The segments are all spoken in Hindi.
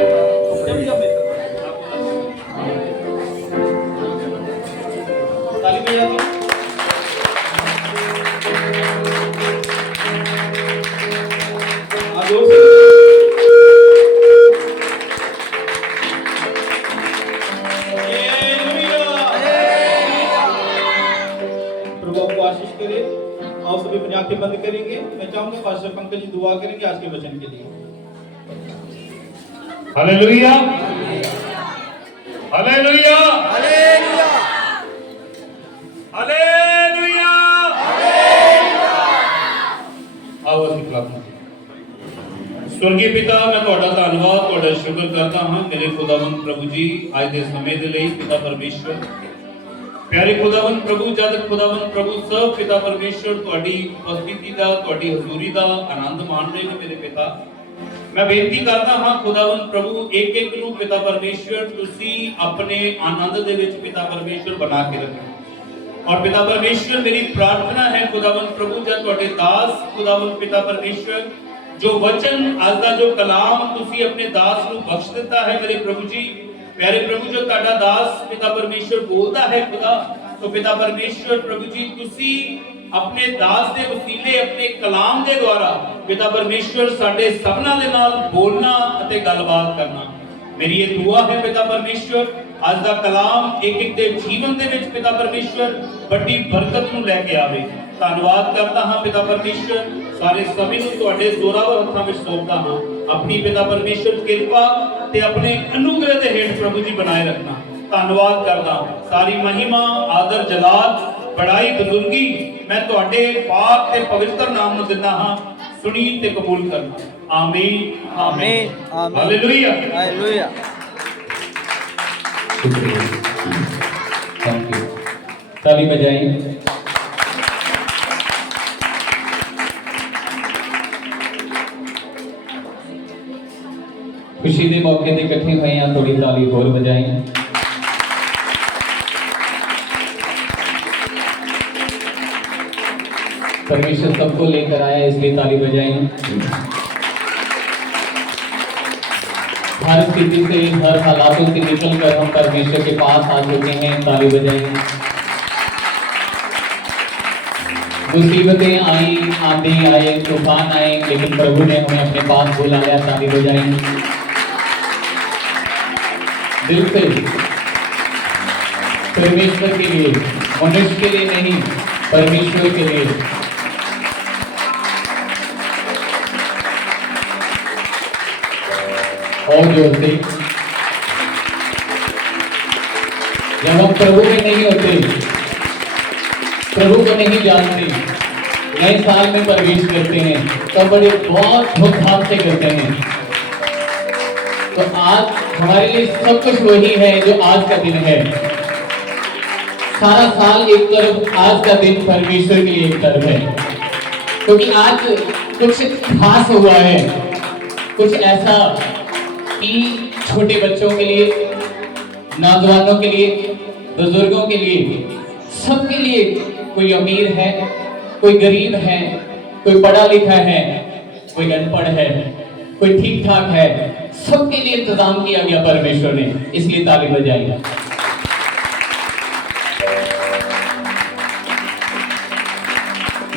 जब जब ताली बजा दो। जोर से प्रभु आपको आशीष करे। आओ सभी अपनी आंखें बंद करेंगे। मैं चाहूंगा पास्टर पंकज जी दुआ करेंगे आज के वचन के लिए। Hallelujah, hallelujah, hallelujah, hallelujah. आओ ਅਸੀਂ ਕਲਾਸ स्वर्गीय पिता मैं ਤੁਹਾਡਾ ਧੰਨਵਾਦ ਤੁਹਾਡਾ ਸ਼ੁਕਰ ਕਰਦਾ ਹਾਂ ਮੇਰੇ ਖੁਦਾਵੰਦ ਪ੍ਰਭੂ ਜੀ ਅੱਜ ਦੇ ਸਮੇਂ ਦੇ ਲਈ ਪਿਤਾ ਪਰਮੇਸ਼ਵਰ प्यारे खुदावंद प्रभु जद खुदावंद प्रभु सब पिता परमेश्वर ਤੁਹਾਡੀ ਉਪਸਥਿਤੀ ਦਾ ਤੁਹਾਡੀ ਹਜ਼ੂਰੀ ਦਾ ਆਨੰਦ ਮਾਣ ਰਹੇ ਨੇ ਮੇਰੇ ਪਿਤਾ मैं बेनती करता हाँ खुदावंद प्रभु एक एक ਨੂੰ पिता परमेश्वर ਤੁਸੀਂ ਆਪਣੇ आनंद ਦੇ ਵਿੱਚ पिता परमेश्वर बना के रखो और पिता परमेश्वर मेरी प्रार्थना है खुदावंद प्रभु जब ਤੁਹਾਡੇ दास खुदावंद पिता परमेश्वर जो वचन आज का जो कलाम ਤੁਸੀਂ अपने दास ਨੂੰ बख्श ਦਿੱਤਾ है मेरे प्रभु जी प्यारे प्रभु जो ਤੁਹਾਡਾ दास पिता परमेश्वर बोलता है खुदा तो पिता परमेश्वर प्रभु जी ਤੁਸੀਂ अपने दास के वसीले अपने कलाम के द्वारा पिता परमेश्वर साडे सबना दे नाल बोलना अते गलबात करना मेरी ये दुआ है पिता परमेश्वर आज दा कलाम एक एक दे जीवन दे विच पिता परमेश्वर बड़ी बरकत नूं लैके आवे धन्यवाद करता हां पिता परमेश्वर सारे समय नूं तुहाडे जोरावर हत्थां विच सौंपदा हां अपनी पिता परमेश्वर कृपा ते अपने अनुग्रह दे हेठ प्रभु जी बनाए रखना धन्यवाद करदा सारी महिमा आदर जलाल बड़ाई बुजुर्गी मैं तुहाडे पाक ते पवित्र नाम नूं दिंदा हां सुनी ते कबूल करना आमीन आमीन हालेलुया हालेलुया। थैंक यू ताली बजाएं। खुशी के मौके ते इकट्ठे हुए हैं थोड़ी ताली होर बजाएं। परमेश्वर सबको लेकर आया इसलिए ताली बजाएं। हर स्थिति से हर हालातों से निकलकर हम परमेश्वर के पास आ चुके हैं ताली बजाएं। मुसीबतें आई आंधी आए तूफान आए लेकिन प्रभु ने हमें अपने पास बुलाया ताली बजाएं। दिल से परमेश्वर के लिए मनुष्य के लिए नहीं परमेश्वर के लिए और जोर से जब हम प्रभु में नहीं होते प्रभु को नहीं जानते नए साल में प्रवेश करते हैं तब बड़े बहुत धूमधाम से करते हैं तो आज हमारे लिए सब कुछ वही है जो आज का दिन है सारा साल एक तरफ आज का दिन परमेश्वर के लिए एक तरफ है क्योंकि आज कुछ खास हुआ है कुछ ऐसा कि छोटे बच्चों के लिए नौजवानों के लिए बुजुर्गों के लिए सबके लिए कोई अमीर है कोई गरीब है कोई पढ़ा लिखा है कोई अनपढ़ है कोई ठीक ठाक है सबके लिए इंतजाम किया गया परमेश्वर ने इसलिए ताली बजाइए।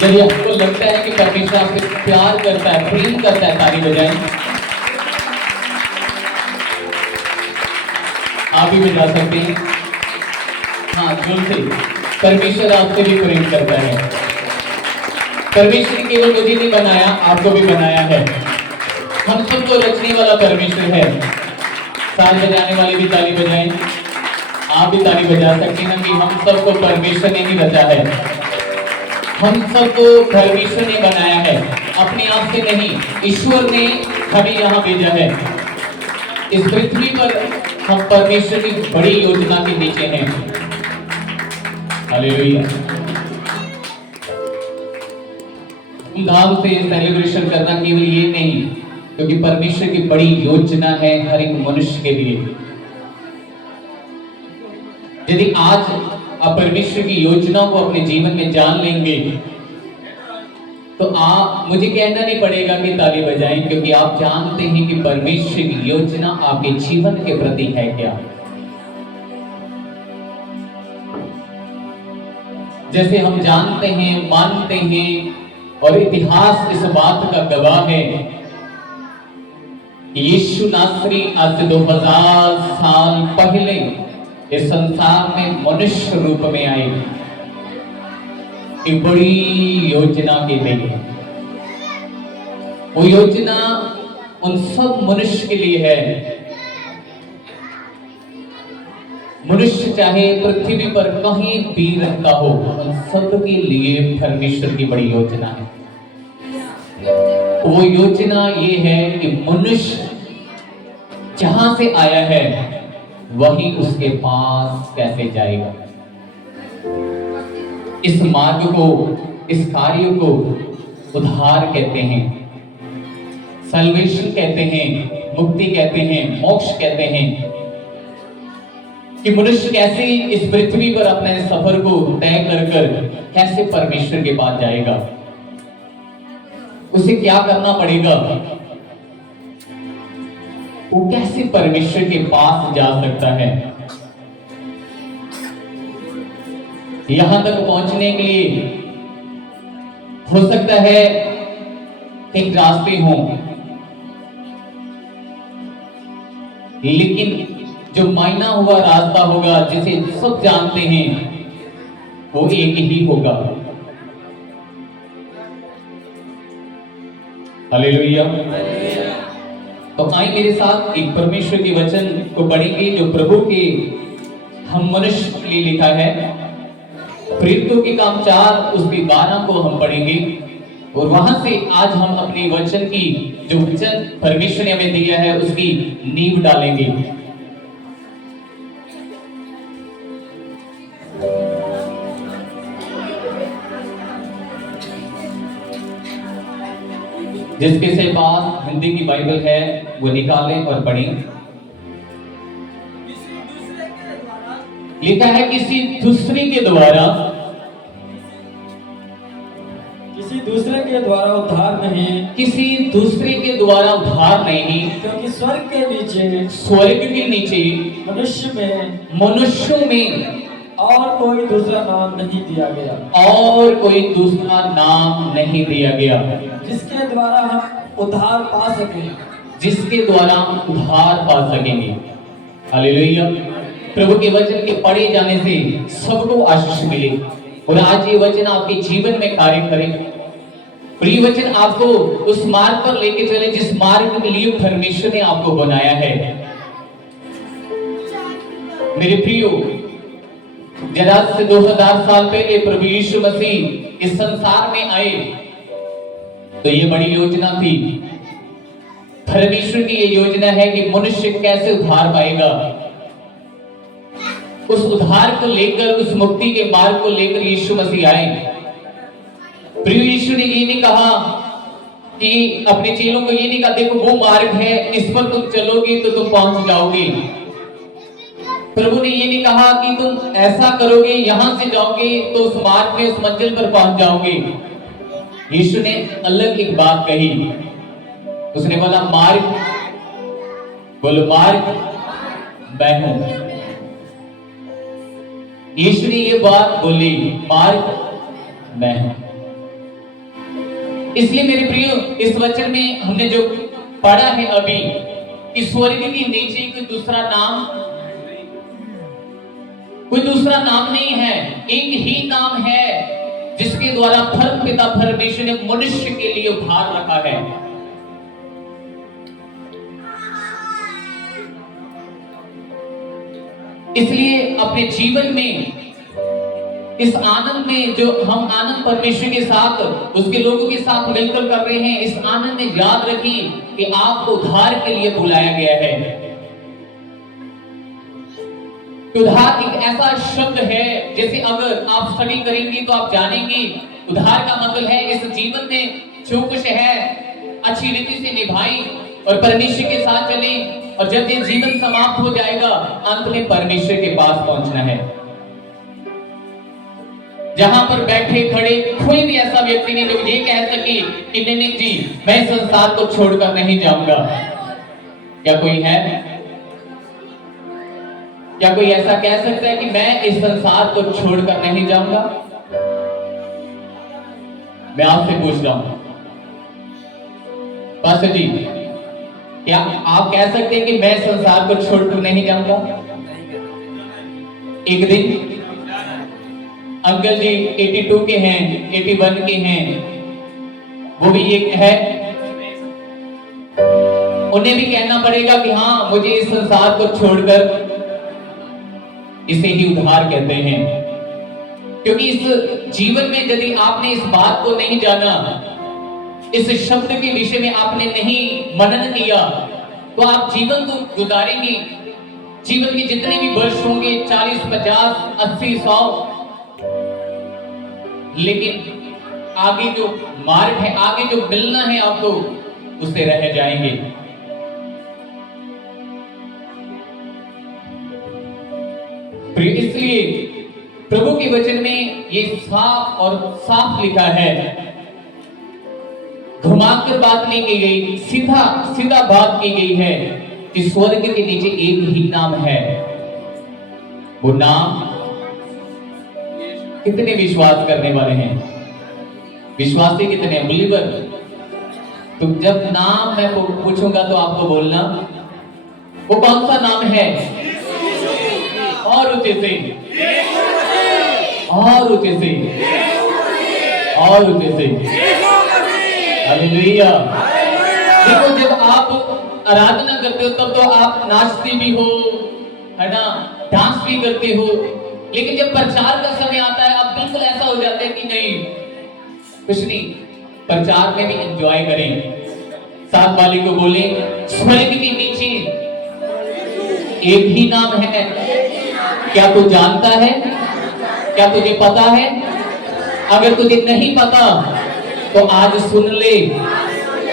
यदि आपको लगता है कि परमेश्वर आपसे प्यार करता है प्रेम करता है ताली बजाएं। आप भी बजा सकते हैं हाँ जोर से। परमेश्वर आपसे भी प्रेम करता है। परमेश्वर ने केवल मुझे नहीं बनाया आपको भी बनाया है। हम सबको रचने वाला परमेश्वर है। ताल बजाने वाले भी ताली बजाएं। आप भी ताली बजा सकते हैं कि हम सबको परमेश्वर ने ही रचा है। हम सबको परमेश्वर ने बनाया है अपने आप से नहीं ईश्वर ने हमें यहाँ भेजा है। इस पृथ्वी पर हम परमेश्वर की बड़ी योजना के नीचे हैं। हालेलुया। धूमधाम से सेलिब्रेशन करना केवल ये नहीं क्योंकि परमेश्वर की बड़ी योजना है हर एक मनुष्य के लिए। यदि आज आप परमेश्वर की योजना को अपने जीवन में जान लेंगे तो तो आप मुझे कहना नहीं पड़ेगा कि ताली बजाएं, क्योंकि आप जानते हैं कि परमेश्वर की योजना आपके जीवन के प्रति है क्या। जैसे हम जानते हैं, मानते हैं और इतिहास इस बात का गवाह है कि यीशु नासरी आज से 2000 साल पहले इस संसार में मनुष्य रूप में आए, एक बड़ी योजना के लिए। वो योजना उन सब मनुष्य के लिए है। मनुष्य चाहे पृथ्वी पर कहीं भी रहता हो, उन सब के लिए परमेश्वर की बड़ी योजना है। वो योजना ये है कि मनुष्य जहां से आया है वही उसके पास कैसे जाएगा। इस मार्ग को, इस कार्य को उद्धार कहते हैं, सल्वेशन कहते हैं, मुक्ति कहते हैं, मोक्ष कहते हैं। कि मनुष्य कैसे इस पृथ्वी पर अपने सफर को तय कर कर कैसे परमेश्वर के पास जाएगा, उसे क्या करना पड़ेगा, वो कैसे परमेश्वर के पास जा सकता है। यहां तक पहुंचने के लिए हो सकता है एक रास्ते हों, लेकिन जो मायना हुआ रास्ता होगा, जिसे सब जानते हैं, वो एक ही होगा। हालेलुया। तो आइए मेरे साथ एक परमेश्वर के वचन को पढ़ेंगे जो प्रभु के हम मनुष्य के लिए लिखा है। प्रेरितों के काम 4 उसके 12 को हम पढ़ेंगे और वहां से आज हम अपने वचन की जो वचन परमेश्वर ने हमें दिया है उसकी नींव डालेंगे। जिसके से पास हिंदी की बाइबल है वो निकालें और पढ़ें। लिखा है किसी दूसरे के द्वारा उद्धार नहीं, किसी दूसरे के द्वारा उद्धार नहीं, क्योंकि स्वर्ग के नीचे मनुष्यों में और कोई दूसरा नाम नहीं दिया गया, और कोई दूसरा नाम नहीं दिया गया जिसके द्वारा हम उद्धार पा सकें, जिसके द्वारा हम उद्धार पा सकेंगे। हालेलुया। प्रभु के वचन के पढ़े जाने से सबको आशीष मिले और आज ये वचन आपके जीवन में कार्य करे और ये वचन आपको उस मार्ग पर लेके चले जिस मार्ग के लिए परमेश्वर ने आपको बनाया है। मेरे प्रियो, जब आज से 2000 साल पहले प्रभु यीशु मसीह इस संसार में आए तो ये बड़ी योजना थी। परमेश्वर की ये योजना है कि मनुष्य कैसे उद्धार पाएगा। उस उद्धार को लेकर, उस मुक्ति के मार्ग को लेकर यीशु मसीह आए। प्रिय यीशु ने ये नहीं कहा कि अपने चेलों को ये नहीं कहा देखो वो मार्ग है, इस पर तुम चलोगे तो तुम पहुंच जाओगे। प्रभु ने ये नहीं कहा कि तुम ऐसा करोगे, यहां से जाओगे तो उस मार्ग में, उस मंजिल पर पहुंच जाओगे। यीशु ने अलग एक बात कही। उसने बोला मार्ग, बोलो मार्ग मैं हूं। यीशु ने ये बात बोली, मार्ग मैं हूं। इसलिए मेरे प्रियो, इस वचन में हमने जो पढ़ा है अभी कि स्वर्ग के नीचे कोई दूसरा नाम नहीं है, एक ही नाम है जिसके द्वारा पिता परमेश्वर ने मनुष्य के लिए उद्धार रखा है। इसलिए अपने जीवन में इस आनंद में जो हम आनंद परमेश्वर के साथ, उसके लोगों के साथ मिलकर कर रहे हैं, इस आनंद में याद रखिए कि आपको उद्धार के लिए बुलाया गया है। उद्धार एक ऐसा शब्द है, जैसे अगर आप स्टडी करेंगे तो आप जानेंगे उद्धार का मतलब है इस जीवन में जो कुछ है अच्छी रीति से निभाएं और परमेश्वर के साथ चलें, और जब ये जीवन समाप्त हो जाएगा अंत में परमेश्वर के पास पहुंचना है। जहां पर बैठे खड़े कोई भी ऐसा व्यक्ति नहीं जो ये कह सके कि नहीं नहीं जी मैं इस संसार को छोड़कर नहीं जाऊंगा। क्या कोई है? क्या कोई ऐसा कह सकता है कि मैं इस संसार को छोड़कर नहीं जाऊंगा? मैं आपसे पूछ रहा हूं पास्टर जी, क्या आप कह सकते हैं कि मैं संसार को छोड़कर नहीं जाऊंगा? एक दिन अंकल जी 82 के हैं, 81 के हैं, वो भी एक है, उन्हें भी कहना पड़ेगा कि हाँ मुझे इस संसार को छोड़कर, इसे ही उद्धार कहते हैं। क्योंकि इस जीवन में यदि आपने इस बात को नहीं जाना, इस शब्द के विषय में आपने नहीं मनन किया, तो आप जीवन को गुजारेंगे, जीवन के जितने भी वर्ष होंगे 40, 50, 80, 100, लेकिन आगे जो मार्ग है, आगे जो मिलना है आपको, उससे रह जाएंगे। इसलिए प्रभु के वचन में ये साफ और साफ लिखा है, घुमाकर बात नहीं की गई, सीधा सीधा बात की गई है कि स्वर्ग के नीचे एक ही नाम है। वो नाम कितने विश्वास करने वाले हैं? विश्वासी कितने? बिलीवर। तो जब नाम मैं पूछूंगा तो आपको बोलना वो कौन सा नाम है? और ऊंचे से, और ऊंचे से, और ऊंचे से। हालेलुया। देखो जब आप आराधना करते हो तब तो आप नाचते भी हो, है ना, डांस भी करते हो, लेकिन जब प्रचार का समय आता है आप बिल्कुल ऐसा हो जाते हैं कि नहीं कुछ नहीं, प्रचार में भी एंजॉय करें। साथ वाले को बोले स्वर्ग के नीचे एक ही नाम है। क्या तू जानता है? क्या तुझे पता है? अगर तुझे नहीं पता तो आज सुन ले,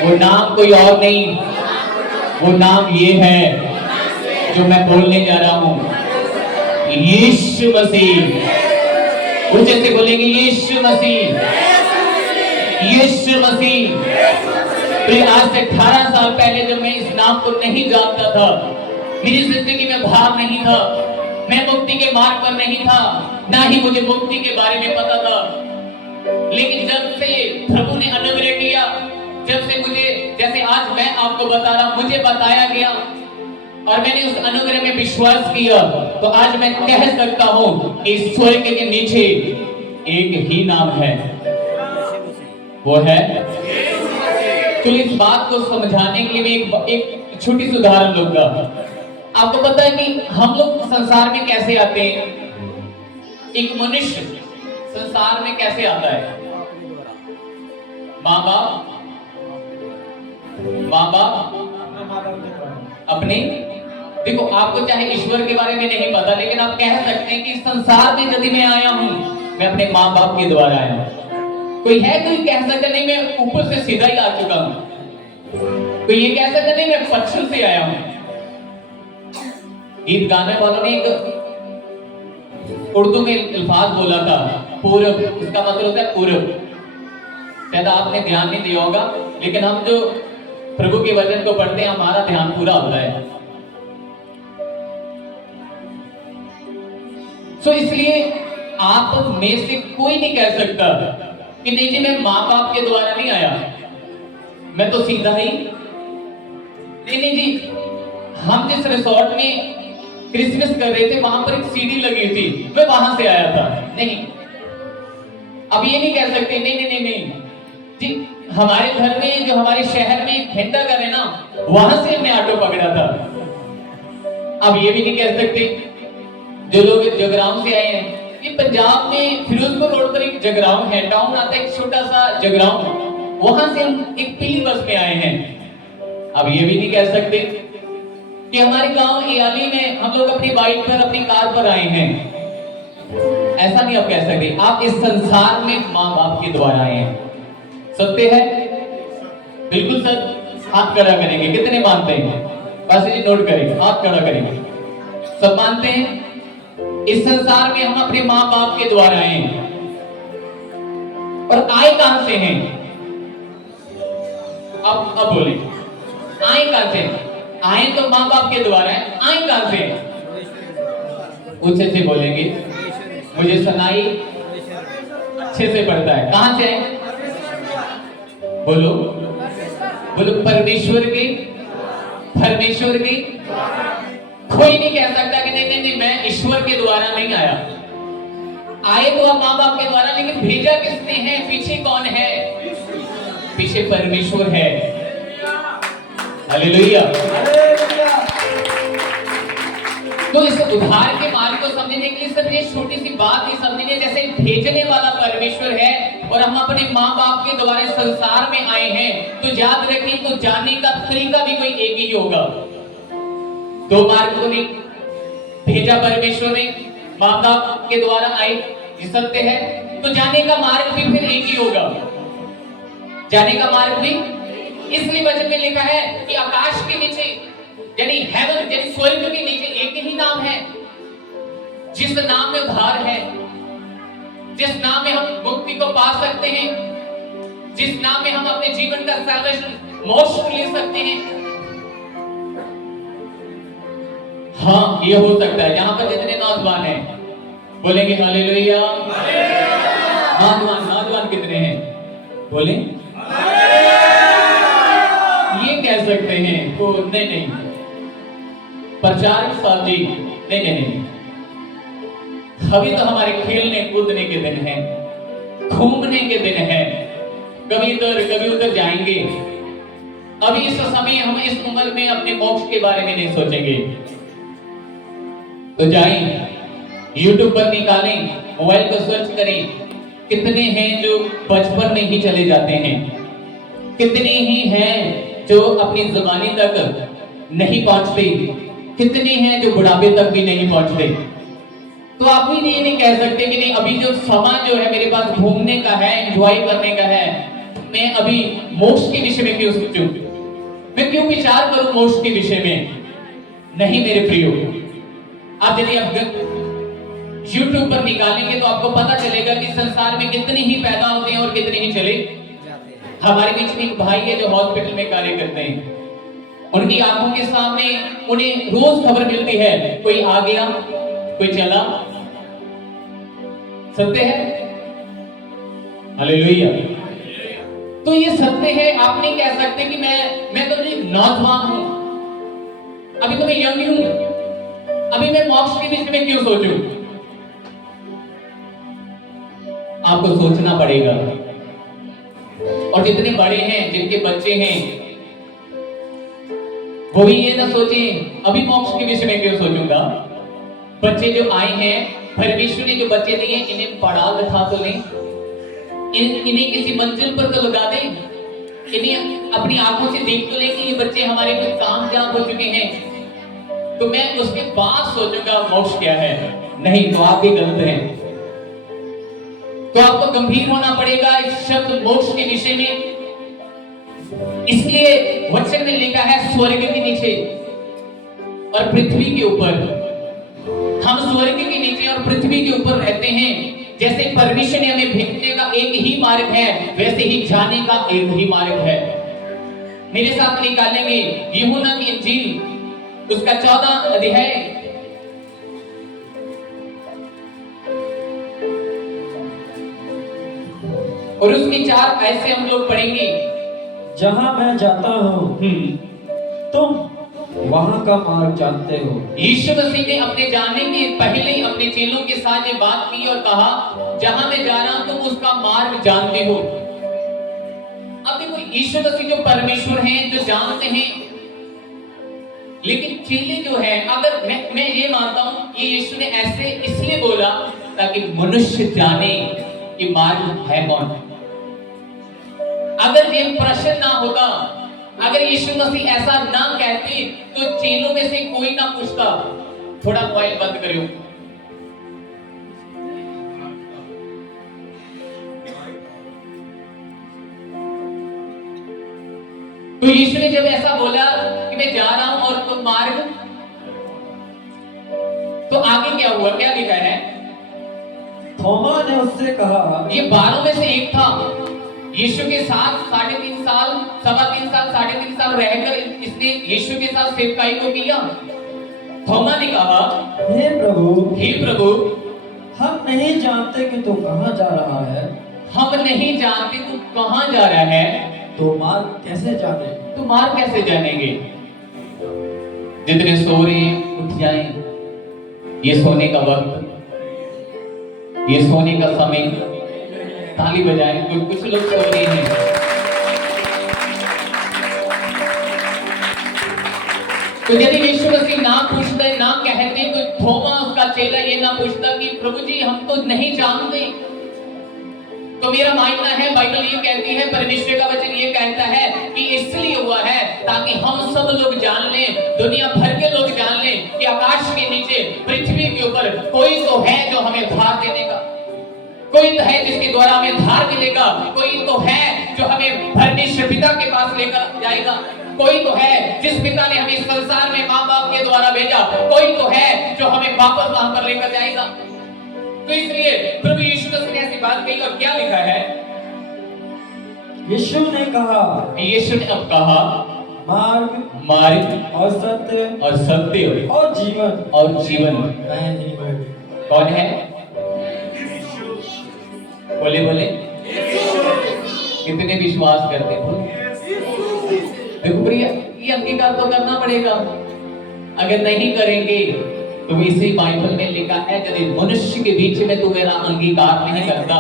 वो नाम कोई और नहीं, वो नाम ये है जो मैं बोलने जा रहा हूं, यीशु मसीह। ऊंचे से बोलेंगे यीशु मसीह, यीशु मसीह। फिर आज से 18 साल पहले जब मैं इस नाम को नहीं जानता था, मेरी जिंदगी में भार नहीं था, मैं मुक्ति के मार्ग पर नहीं था, ना ही मुझे मुक्ति के बारे में पता था। लेकिन जब से प्रभु ने अनुग्रह किया, जब से मुझे, जैसे आज मैं आपको बता रहा हूं, मुझे बताया गया और मैंने उस अनुग्रह में विश्वास किया, तो आज मैं कह सकता हूं इस स्वर्ग के नीचे एक ही नाम है, वो है। तो इस बात को समझाने के लिए मैं एक छोटी सी उदाहरण लूंगा। आपको पता है कि हम लोग संसार में कैसे आते हैं? एक मनुष्य संसार में कैसे आता है? माँ बाप अपने, देखो आपको चाहे ईश्वर के बारे में नहीं पता, लेकिन आप कह सकते हैं कि संसार में यदि मैं आया हूं, मैं अपने माँ बाप के द्वारा आया हूं। कोई है कोई कह सकता नहीं मैं ऊपर से सीधा ही आ चुका हूं? कोई ये कह सकता नहीं मैं पश्चिम से आया हूं? गीत गाने वालों ने एक उर्दू में अल्फाज बोला था, पूरब, उसका मतलब होता है पूरब। शायद आपने ध्यान नहीं दिया होगा, लेकिन हम जो प्रभु के वचन को पढ़ते हैं हमारा ध्यान पूरा होता है। सो इसलिए आप में से कोई नहीं कह सकता कि नहीं जी मैं माँ बाप के द्वारा नहीं आया, मैं तो सीधा ही। नहीं जी, हम जिस रिसोर्ट में क्रिसमस कर रहे थे वहां पर एक सीडी लगी थी, मैं वहां से आया था। नहीं, अब ये नहीं कह सकते नहीं नहीं नहीं नहीं जी, हमारे घर में जो हमारे शहर में घंटा घर है ना, वहां से हमने ऑटो पकड़ा था। अब ये भी नहीं कह सकते जो लोग जगरांव से आए हैं, ये पंजाब में फिरोजपुर रोड पर एक जगरांव है, टाउन आता है एक छोटा सा जगरांव, वहां से हम एक पीली बस में आए हैं। अब ये भी नहीं कह सकते कि हमारे गांव एयाली में हम लोग अपनी बाइक पर, अपनी कार पर आए हैं। ऐसा नहीं आप कह सकते। आप इस संसार में माँ बाप के द्वारा आए हैं। सत्य है? बिल्कुल सत्य। हाथ खड़ा करेंगे, कितने मानते हैं? बस जी नोट करेंगे, हाथ खड़ा करेंगे। सब मानते हैं? इस संसार में हम अपने माँ बाप के द्वारा आए हैं। और आए कहां से हैं? अब बोले आए कहां से? आए तो माँ बाप के द्वारा है, आए कहां से? ऊंचे से बोलेंगे, मुझे सुनाई अच्छे से पड़ता है। कहां से है? बोलो बोलो, परमेश्वर की, परमेश्वर की। कोई नहीं कह सकता कि नहीं, मैं ईश्वर के द्वारा नहीं आया। आए तो आप माँ बाप के द्वारा, लेकिन भेजा किसने है? पीछे कौन है? पीछे परमेश्वर है। हालेलुया। तो इस उद्धार के मार्ग को समझने के लिए सर ये छोटी सी बात ही समझिए, जैसे भेजने वाला परमेश्वर है और हम अपने माँ बाप के द्वारा संसार में आए हैं, तो याद रखिए, तो जाने का तरीका भी कोई एक ही होगा। दो मार्ग को नहीं, भेजा परमेश्वर ने, माँ बाप के द्वारा आए, ये सत्य है। तो जाने का मार्ग भी फिर एक ही होगा, जाने का मार्ग भी। इसलिए वचन में लिखा है कि आकाश के नीचे, यानी हेवन, यानी स्वर्ग के नीचे एक ही नाम है, जिस नाम में उद्धार है, जिस नाम में हम मुक्ति को पा सकते हैं, जिस नाम में हम अपने जीवन का सैल्वेशन, मोक्ष ले सकते हैं। हाँ, ये हो सकता है। यहाँ पर जितने नौजवान हैं बोलेंगे हालेलुया। नौजवान कितने हैं? बोले ये कह सकते हैं तो नहीं, प्रचारक साहब जी, नहीं, अभी तो हमारे खेलने कूदने के दिन हैं, घूमने के दिन हैं, कभी इधर कभी उधर जाएंगे। अभी इस समय हम इस उम्र में अपने मोक्ष के बारे में नहीं सोचेंगे। तो जाएं, YouTube पर निकालें, मोबाइल को सर्च करें, कितने हैं जो बचपन में ही चले जाते हैं, कितने ही हैं जो अपनी जवानी तक नहीं पहुंचते, कितने हैं जो बुढ़ापे तक भी नहीं पहुंचते। तो आप भी ये नहीं कह सकते कि नहीं, अभी जो समय जो है मेरे पास घूमने का है, एंजॉय करने का है, मैं अभी मोक्ष के विषय में क्यों सोचूं, मैं क्यों विचार करूं मोक्ष के विषय में? नहीं मेरे प्रियो, आप यदि आप YouTube पर निकालेंगे तो आपको पता चलेगा कि संसार में कितने ही पैदा होते हैं और कितने ही चले। हमारे बीच में एक भाई है जो हॉस्पिटल में कार्य करते हैं, उनकी आंखों के सामने उन्हें रोज खबर मिलती है, कोई आ गया, कोई चला। सत्य है, हालेलुया। तो ये सत्य है। आप नहीं कह सकते कि मैं तो नौजवान हूं, अभी तो मैं यंग हूं, अभी मैं मोक्ष के विषय में क्यों सोचूं? आपको सोचना पड़ेगा। और जितने बड़े हैं, जिनके बच्चे हैं, वो भी ये ना सोचे अभी मोक्ष के विषय में क्यों सोचूंगा। बच्चे जो आए हैं, परमेश्वर ने जो बच्चे दिए, इन्हें पढ़ा लिखा तो नहीं, इन्हें किसी मंजिल पर तो लगा दें, इन्हें अपनी आंखों से देख तो लें कि ये बच्चे हमारे कुछ कामयाब हो चुके हैं, तो मैं उसके बाद सोचूंगा मोक्ष क्या है। नहीं, तो आप भी गलत हैं। तो आपको गंभीर होना पड़ेगा इस शब्द मोक्ष के विषय में। इसलिए वचन में लिखा है स्वर्ग के नीचे और पृथ्वी के ऊपर। हम स्वर्ग के नीचे और पृथ्वी के ऊपर रहते हैं। जैसे परमेश्वर ने हमें भेजने का एक ही मार्ग है, वैसे ही जाने का एक ही मार्ग है। मेरे साथ निकालेंगे यूहन्ना की इंजील, उसका 14 अध्याय, और उसकी 4 ऐसे हम लोग पढ़ेंगे। जहां मैं जाता हूं तुम वहां का मार्ग जानते हो। यीशु मसीह ने अपने जाने के पहले ही अपने चेलों के साथ ये बात की और कहा, जहां मैं जा रहा हूं तुम उसका मार्ग जानते हो। अब देखो, यीशु मसीह जो परमेश्वर हैं, जो जानते हैं, लेकिन चेले जो है, अगर मैं ये मानता हूं कि यीशु ने ऐसे इसलिए बोला ताकि मनुष्य जाने कि मार्ग है कौन। अगर ये प्रश्न ना होता, अगर यीशु मसीह ऐसा ना कहते, तो चेलों में से कोई ना पूछता। थोड़ा मोबाइल बंद करियो। तो यीशु ने जब ऐसा बोला कि मैं जा रहा हूं और तुम मार्ग, तो आगे क्या हुआ, क्या लिखा है? थोमा ने उससे कहा, ये 12 में से एक था। यीशु के साथ 3.5 साल, 3.25 साल, 3.5 साल रहकर इसने यीशु के साथ सेवकाई को किया। थोमा ने कहा, हे प्रभु, हम नहीं जानते कि तू कहाँ जा रहा है, हम नहीं जानते तू कहाँ जा रहा है, तो मार्ग कैसे जाने? तू मार्ग कैसे जानेंगे? जितने सो रहे हैं उठ जाएं, ये सोने का वक्त, ये सोने का समय, ताली बजाएं। कुछ लोग सो रहे हैं। तो यदि यीशु मसीह ना पूछते, ना कहते, तो थोमा उसका चेला ये ना पूछता कि प्रभु जी हम तो नहीं जानते। तो मेरा मानना है, बाइबल ये कहती है, परमेश्वर का वचन ये कहता है कि इसलिए हुआ है ताकि हम सब लोग जान लें, दुनिया भर के लोग जान लें कि आकाश के नीचे, पृथ्वी के ऊपर कोई तो है जो हमें उद्धार देने का, कोई तो है जिसके द्वारा हमें उद्धार मिलेगा, कोई तो है जो हमें परमेश्वर पिता के पास लेकर जाएगा, कोई तो है जिस पिता ने हमें इस संसार में माँ बाप के द्वारा भेजा, कोई तो है जो हमें वापस वहां पर लेकर जाएगा। तो इसलिए प्रभु यीशु मसीह ने ऐसी बात कही और क्या लिखा है? यीशु ने कहा, यीशु ने अब कहा, मार्ग और सत्य और जीवन मैं ही हूँ। कौन है? बोले कितने विश्वास करते हैं? देखो प्रिय, ये अंगीकार तो करना पड़ेगा। अगर नहीं करेंगे तो इसी बाइबल में लिखा है, यदि मनुष्य के बीच में तू मेरा अंगीकार नहीं करता,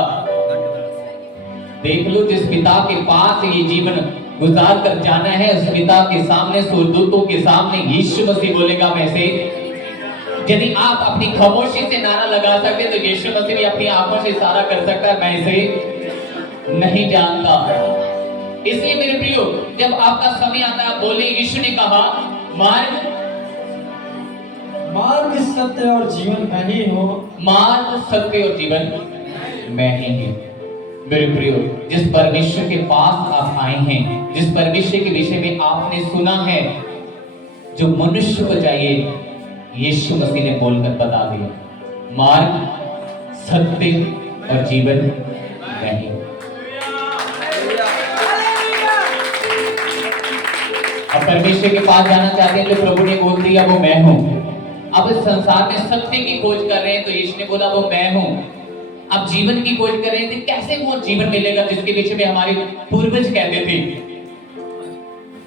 देख लो जिस पिता के पास ये जीवन गुजार कर जाना है, उस पिता के सामने, स्वर्गदूतों के सामने यीशु मसीह बोलेगा मैं से। यदि आप अपनी खामोशी से नारा लगा सकते तो यीशु मसीह भी अपनी आंखों से इशारा कर सकता है, मैं इसे नहीं जानता। इसलिए मेरे प्रियो, जब आपका समय आता है बोले, यीशु ने कहा मार्ग सत्य और जीवन मैं ही हूँ। मार्ग सत्य और जीवन मैं ही हूँ। मेरे प्रियो, जिस परमेश्वर के पास आप आए हैं, जिस परमेश्वर के विषय में आपने सुना है, जो मनुष्य को चाहिए, यीशु मसीह ने बोलकर बता दिया, मार्ग सत्य और जीवन मैं ही हूँ। अब परमेश्वर के पास जाना चाहते हैं तो प्रभु ने बोल दिया वो मैं हूँ। अब इस संसार में सत्य की खोज कर रहे हैं तो यीशु ने बोला वो मैं हूँ। अब जीवन की खोज कर रहे थे, कैसे वो जीवन मिलेगा जिसके विषय में हमारे पूर्वज कहते थे,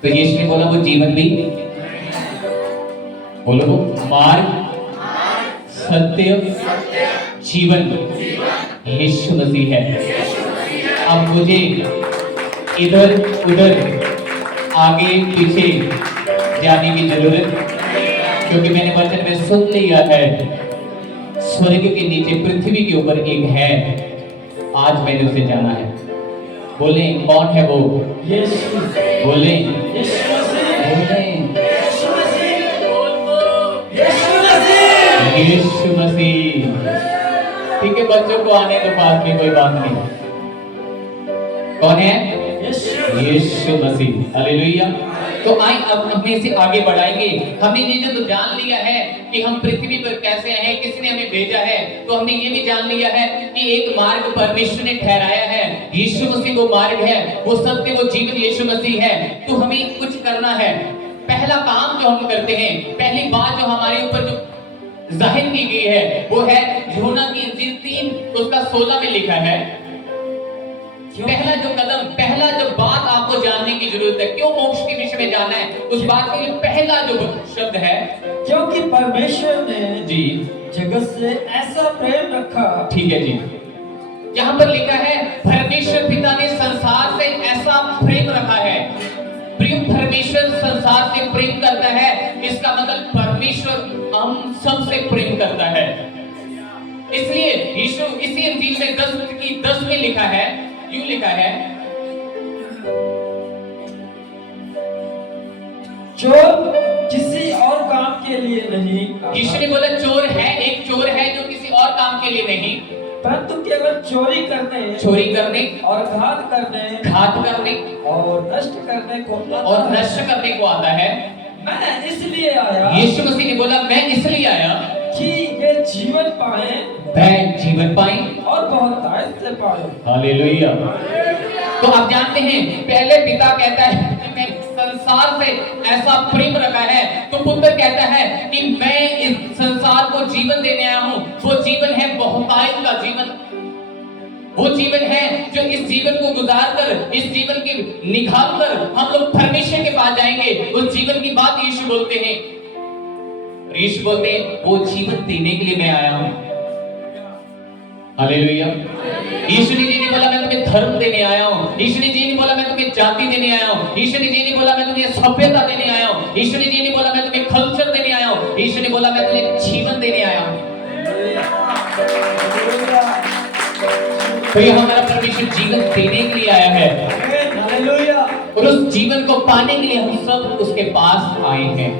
तो यीशु ने बोला वो जीवन भी, बोलो वो मार्ग सत्य जीवन यीशु मसीह है। अब मुझे इधर उधर आगे पीछे जाने की जरूरत, क्योंकि मैंने वचन में सुन लिया है, स्वर्ग के नीचे पृथ्वी के ऊपर एक है, आज मैंने उसे जाना है। बोले कौन है वो? यीशु। बोले यीशु मसीह। बोले यीशु मसीह। यीशु मसीह। यीशु मसीह। ठीक है, बच्चों को आने तो पास में, कोई बात नहीं। कौन है? यीशु मसीह। हालेलुया। तो आए अब हमें इसे आगे बढ़ाएंगे। हमने ये जो जान लिया है कि हम पृथ्वी पर कैसे हैं, किसने हमें भेजा है, तो हमने ये भी जान लिया है कि एक मार्ग परमेश्वर ने ठहराया है, यीशु मसीह वो मार्ग है, वो सत्य, वो जीवन यीशु मसीह है। तो हमें कुछ करना है। पहला काम जो हम करते हैं, पहली बात जो हमारे ऊपर जो जाहिर की गई है वो है यूहन्ना की इंजील 3 उसका 16 में लिखा है, पहला जो कदम, पहला जो बात आपको जानने की जरूरत है, क्यों मोक्ष के विषय में जाना है, उस बात के लिए पहला जो शब्द है, क्योंकि परमेश्वर ने जी जगत से ऐसा प्रेम रखा। ठीक है जी, यहाँ पर लिखा है परमेश्वर पिता ने संसार से ऐसा प्रेम रखा है। प्रेम, परमेश्वर संसार से प्रेम करता है, इसका मतलब परमेश्वर हम सबसे प्रेम करता है। इसलिए यीशु इसी इंजील में 10 में लिखा है, यूं लिखा है, चोर किसी और काम के लिए नहीं। यीशु ने बोला चोर है, एक चोर है जो किसी और काम के लिए नहीं, परंतु केवल चोरी करने और घात करने और नष्ट करने को आता है। मैं इसलिए आया, यीशु मसीह ने बोला मैं इसलिए आया कि ये जीवन पाए, मैं जीवन पाए बहुतायत से पाए। हालेलुया। तो आप जानते हैं पहले पिता कहता है कि मैं संसार से ऐसा प्रेम रखा है, तो पुत्र कहता है कि मैं इस संसार को जीवन देने आया हूं। वो जीवन है बहुतायत का जीवन, वो जीवन है जो इस जीवन को गुजार कर, इस जीवन की निकाल कर हम लोग परमेश्वर के पास जाएंगे। उस जीवन की बात यीशु बोलते हैं। यीशु बोलते हैं वो जीवन देने के लिए मैं आया हूं। हालेलुया। यीशु ने जी नहीं बोला मैं तुम्हें धर्म देने आया हूं। यीशु ने जी नहीं बोला मैं तुम्हें जाति देने आया हूं। यीशु ने जी नहीं बोला मैं तुम्हें सभ्यता देने आया हूं। यीशु ने जी नहीं बोला मैं तुम्हें कल्चर देने आया हूं। यीशु ने बोला मैं तुम्हें जीवन देने आया हूं। तो ये हमारा परमेश्वर जीवन देने के लिए आया है, हालेलुया। और उस जीवन को पाने के लिए हम सब उसके पास आए हैं।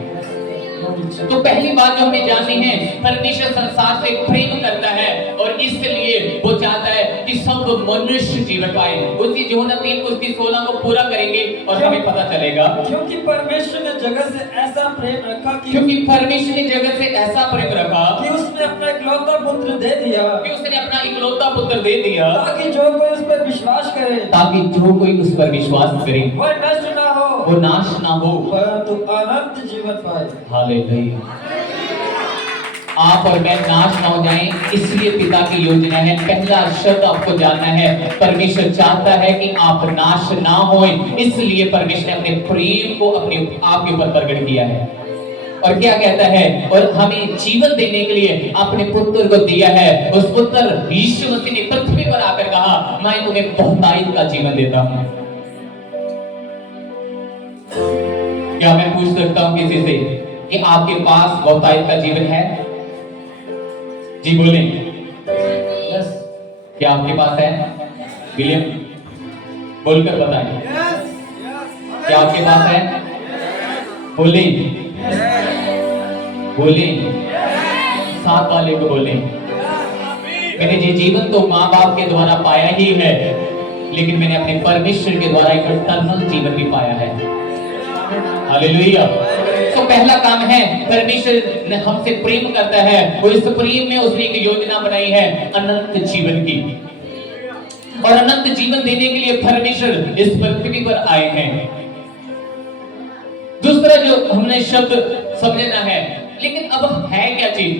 तो पहली बात जो हमें जाननी है, परमेश्वर संसार से प्रेम करता है और इसलिए वो चाहता है कि सब मनुष्य जीवन पाए। उसी यूहन्ना 3:16 को पूरा करेंगे और हमें पता चलेगा। क्योंकि परमेश्वर ने जगत से ऐसा प्रेम रखा क्योंकि परमेश्वर ने जगत से ऐसा प्रेम रखा कि उसने अपना इकलौता पुत्र दे दिया, कि उसने अपना इकलौता पुत्र दे दिया, ताकि जो कोई उस पर विश्वास करे, ताकि जो कोई उस पर विश्वास करे वह नष्ट ना हो, वो नाश ना हो, परंतु अनंत जीवन पाए। हालेलुया। आप और मैं नाश ना हो जाएं, इसलिए पिता की योजना है। पहला शब्द आपको जानना है, परमेश्वर चाहता है कि आप नाश ना होएं, इसलिए परमेश्वर ने अपने प्रेम को अपने आपके ऊपर प्रकट किया है। और क्या कहता है, और हमें जीवन देने के लिए अपने पुत्र को दिया है। उस पुत्र यीशु मसीह ने पृथ्वी पर आकर कहा मैं तुम्हें बहुतायत का जीवन देता हूं। क्या मैं पूछ सकता हूं किसी से कि आपके पास बहुतायत का जीवन है? जी बोले, क्या आपके पास है? विलियम बोलकर बताएं, क्या आपके पास है? बोले बोले, साथ वाले को बोले। मैंने ये जीवन तो माँ बाप के द्वारा पाया ही है, लेकिन मैंने अपने परमेश्वर के द्वारा एक इटर्नल जीवन भी पाया है। हालेलुया। तो पहला काम है, परमेश्वर ने हमसे प्रेम करता है और इस प्रेम में उसने एक योजना बनाई है अनंत जीवन की, और अनंत जीवन देने के लिए परमेश्वर इस पृथ्वी पर आए हैं। दूसरा जो हमने शब्द समझना है, लेकिन अब है क्या चीज?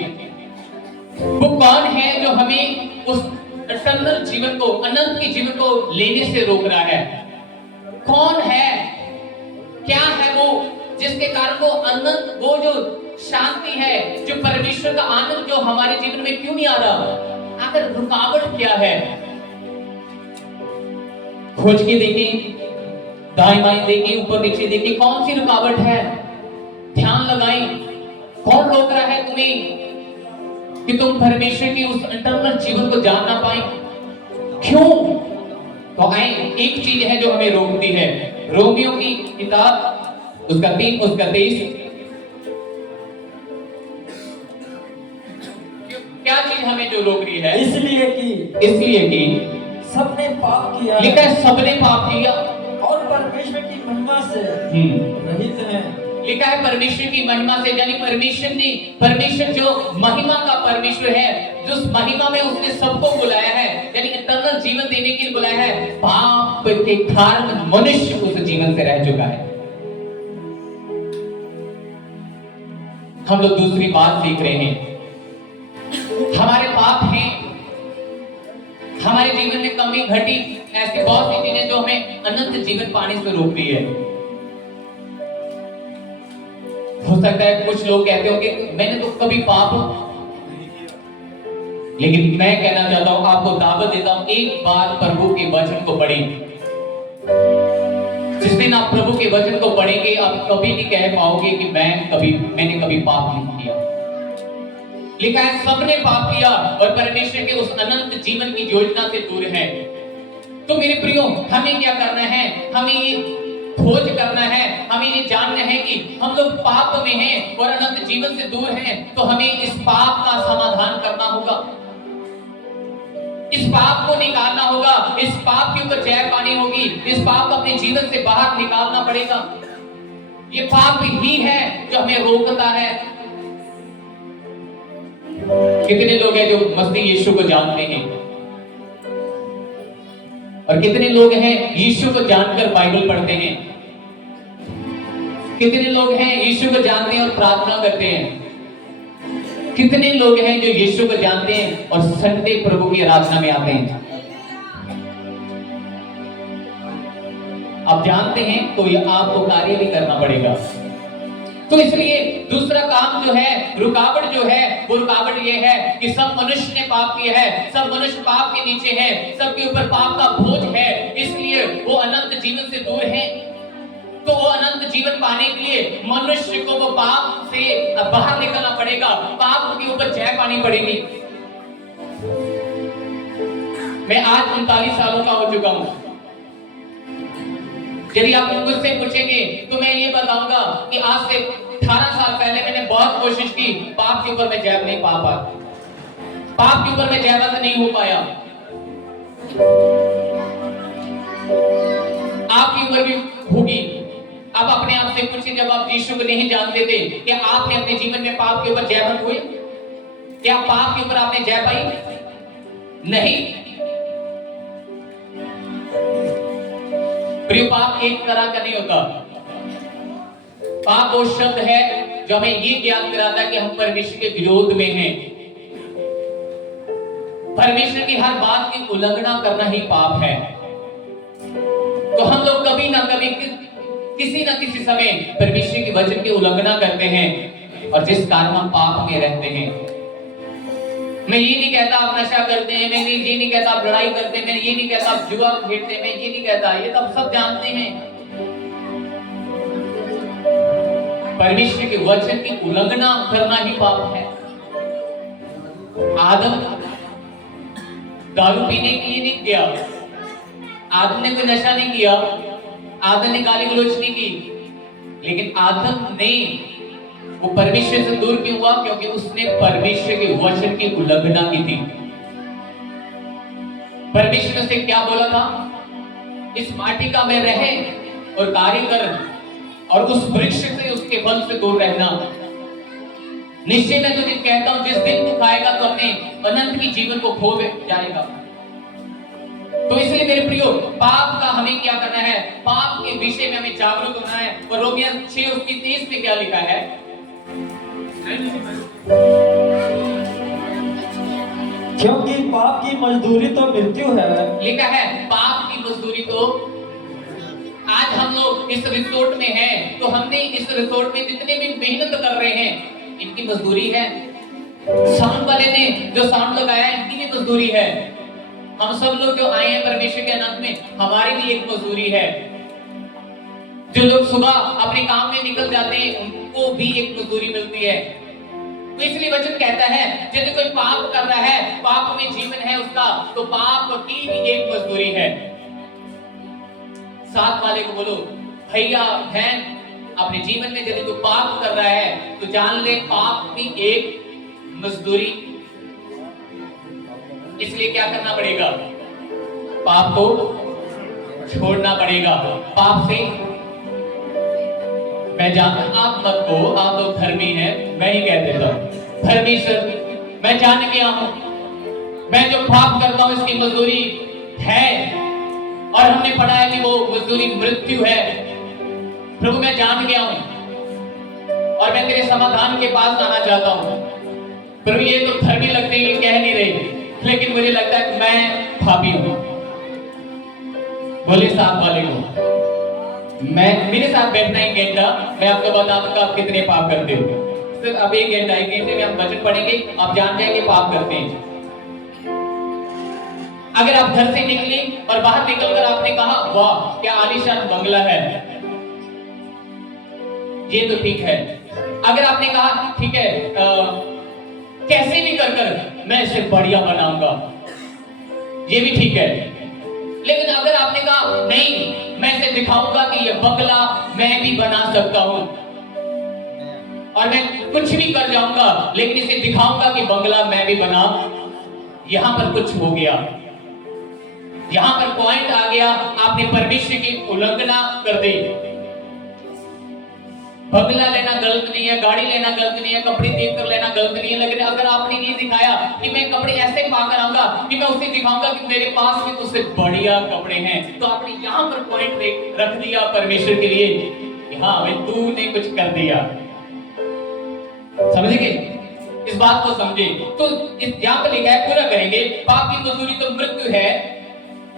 वो कौन है जो हमें उस इटर्नल जीवन को, अनंत के जीवन को लेने से रोक रहा है? कौन है, क्या है वो जिसके कारण वो अनंत, वो जो शांति है, जो परमेश्वर का आनंद जो हमारे जीवन में क्यों नहीं आ रहा? आखिर रुकावट क्या है? खोज के देखें, दाएं बाएं देखें, ऊपर नीचे देखें, कौन सी रुकावट है? ध्यान लगाएं, कौन रोक रहा है तुम्हें कि तुम परमेश्वर की उस इंटरनल जीवन को जान ना पाए? क्यों? तो आए, एक चीज है जो हमें रोकती है। रोमियो की किताब उसका 3 उसका 23, क्या चीज हमें जो रोक रही है? इसलिए कि सबने पाप किया, लिखा है सबने पाप किया और परमेश्वर की महिमा से रहित हैं। लिखा है परमेश्वर की महिमा से, यानी परमेश्वर जो महिमा का परमेश्वर है, जो उस महिमा में उसने सबको बुलाया है, यानी इटर्नल जीवन देने के लिए बुलाया है। पाप के कारण मनुष्य उस जीवन से रह चुका है। हम लोग दूसरी बात सीख रहे हैं, हमारे पाप हैं, हमारे जीवन में कमी घटी, ऐसी बहुत सी चीजें जो हमें अनंत जीवन पाने से रोक रही है। हो सकता है कुछ लोग कहते हो कि मैंने तो कभी पाप, लेकिन मैं कहना चाहता हूं, आपको दावत देता हूं, एक बार प्रभु के वचन को पढ़ें। जिस दिन आप प्रभु के वचन को पढ़ेंगे, आप कभी नहीं कह पाओगे कि मैंने कभी पाप नहीं किया। लिखा है सबने पाप किया और परमेश्वर के उस अनंत जीवन की योजना से दूर है। तो मेरे प्रियो, हमें क्या करना है? हमें ये खोज करना है, हमें ये जानना है कि हम लोग पाप में हैं और अनंत जीवन से दूर हैं। तो हमें इस पाप का समाधान करना होगा, इस पाप को निकालना होगा, इस पाप के ऊपर जय पानी होगी, इस पाप को अपने जीवन से बाहर निकालना पड़ेगा। ये पाप ही है जो हमें रोकता है। कितने लोग हैं जो मसीह यीशु को जानते हैं, और कितने लोग हैं यीशु को जानकर बाइबल पढ़ते हैं? कितने लोग हैं यीशु को जानते हैं और प्रार्थना करते हैं? कितने लोग हैं जो यीशु को जानते हैं और संडे प्रभु की आराधना में आते हैं? आप जानते हैं तो ये आपको कार्य भी करना पड़ेगा। तो इसलिए दूसरा काम जो है, रुकावट जो है, वो रुकावट ये है कि सब मनुष्य ने पाप किया है, सब मनुष्य पाप के नीचे है, सबके ऊपर पाप का बोझ है, इसलिए वो अनंत जीवन से दूर है। तो वो अनंत जीवन पाने के लिए मनुष्य को वो पाप से बाहर निकलना पड़ेगा, पाप के ऊपर जय पानी पड़ेगी। मैं आज 39 सालों का हो चुका हूं। यदि आप मुझसे पूछेंगे तो मैं ये बताऊंगा कि आज से 18 साल पहले मैंने बहुत कोशिश की, पाप के ऊपर मैं जय नहीं पा पाया, पाप के ऊपर मैं जयवंत नहीं हो पाया। आपकी उम्र भी होगी। आप अपने आप से पूछिए, जब आप यीशु को नहीं जानते थे, क्या आपने अपने जीवन में पाप के ऊपर जयवंत हुए? क्या पाप के ऊपर आपने जय पाई? नहीं। प्रिय, पाप एक तरह का नहीं होता। पाप वो शब्द है जो हमें ये ज्ञान कराता है कि हम परमेश्वर के विरोध में हैं। परमेश्वर की हर बात की उल्लंघना करना ही पाप है। तो हम लोग कभी ना कभी किसी ना किसी समय परमेश्वर के वचन की उल्लंघना करते हैं और जिस कारण हम पाप में रहते हैं। मैं ये नहीं कहता आप नशा करते हैं, मैं ये नहीं कहता आप लड़ाई करते हैं, मैं ये नहीं कहता आप जुआ खेलते हैं, मैं ये नहीं कहता, ये तो आप सब जानते हैं। परमेश्वर के वचन की उल्लंघना करना ही पाप है। आदम दारू पीने के लिए नहीं किया, आदम ने कोई नशा नहीं किया, आदम ने गाली गलौज नहीं की, लेकिन आदम ने वो परमेश्वर से दूर क्यों हुआ? क्योंकि उसने परमेश्वर के वचन की उल्लंघना की थी। परमेश्वर ने उसे क्या बोला था? इस वाटिका में रहे और कार्य कर, और उस वृक्ष से, उसके फल से दूर रहना। निश्चय मैं तुझे कहता हूं, जिस दिन तू खाएगा तो अपने अनंत की जीवन को खो जाएगा। तो इसलिए मेरे प्रियो, पाप का हमें क्या करना है? पाप के विषय में हमें जागरूक होना है। और रोमियो 6:30 में क्या लिखा है? क्योंकि पाप की मजदूरी तो मृत्यु है। लिखा है पाप की मजदूरी तो। आज हम लोग इस रिसोर्ट में हैं, तो हमने इस रिसोर्ट में जितने भी मेहनत कर रहे हैं, इनकी मजदूरी है। साउंड वाले ने जो साउंड लगाया है, इनकी भी मजदूरी है। हम सब लोग जो आए हैं परमेश्वर के अनंत में, हमारी भी एक मजदूरी है। जो लोग सुबह अपने काम में निकल जाते हैं, उनको भी एक मजदूरी मिलती है। तो इसलिए वचन कहता है, यदि कोई पाप कर रहा है, पाप में जीवन है उसका, तो पाप की भी एक मजदूरी है। साथ वाले को बोलो, भैया बहन, अपने जीवन में यदि तू पाप कर रहा है तो जान ले, पाप भी एक मजदूरी। इसलिए क्या करना पड़ेगा? पाप को छोड़ना पड़ेगा। पाप से मैं जानता, आप मत को, आप लोग धर्मी हैं, मैं ही कह देता हूं, परमेश्वर मैं जान गया हूं, मैं जो पाप करता हूं इसकी मजदूरी है, और हमने पढ़ा है कि वो मजदूरी मृत्यु है। प्रभु मैं जान गया हूं और मैं तेरे समाधान के पास आना चाहता हूं। प्रभु ये तो धर्मी लगते हैं, कह नहीं रहे, लेकिन मुझे लगता है कि मैं पापी हूं। बोले साथ वाले को, मैं मेरे साथ बैठना एक घंटा, मैं आपको बता दूंगा आप कितने पाप करते हो। सिर्फ अब एक घंटा, एक घंटे में हम वचन पढ़ेंगे, आप जान जाएंगे पाप करते हैं। अगर आप घर से निकले और बाहर निकलकर आपने कहा वाह क्या आलीशान बंगला है, ये तो ठीक है। अगर आपने कहा ठीक है, कैसे भी कर मैं इसे बढ़िया बनाऊंगा, ये भी ठीक है। लेकिन अगर आपने कहा नहीं, मैं इसे दिखाऊंगा कि ये बंगला मैं भी बना सकता हूं, और मैं कुछ भी कर जाऊंगा लेकिन इसे दिखाऊंगा कि बंगला मैं भी बना, यहां पर कुछ हो गया, यहां पर पॉइंट आ गया, आपने परमेश्वर की उल्लंघना कर दी। बंगला लेना गलत नहीं है, गाड़ी लेना गलत नहीं है, कपड़े देख कर लेना गलत नहीं है, लेकिन अगर आपने ये दिखाया कि मैं कपड़े ऐसे पाकर आऊंगा कि मैं उसे दिखाऊंगा कि मेरे पास भी तुझसे बढ़िया कपड़े हैं, तो आपने यहाँ पर पॉइंट रख दिया परमेश्वर के लिए कि हाँ भाई तूने कुछ कर दिया। समझेंगे इस बात को, समझे तो इस यहाँ पर लिखा है, पूरा करेंगे, पाप की मजदूरी तो मृत्यु है,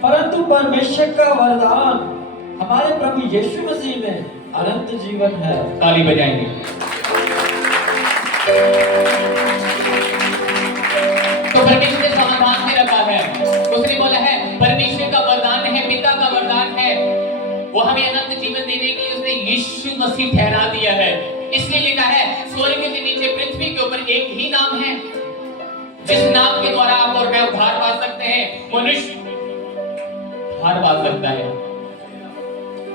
परंतु परमेश्वर का वरदान हमारे प्रभु यीशु मसीह में अनंत जीवन है। ताली बजाएंगे। तो परमेश्वर ने समाधान में रखा है, उसने बोला है परमेश्वर का वरदान है, पिता का वरदान है, वो हमें अनंत जीवन देने के लिए उसने यीशु मसीह ठहरा दिया है। इसलिए लिखा है स्वर्ग के नीचे पृथ्वी के ऊपर एक ही नाम है जिस नाम के द्वारा आप और मैं उद्धार पा सकते हैं, मनुष्य उद्धार पा सकता है।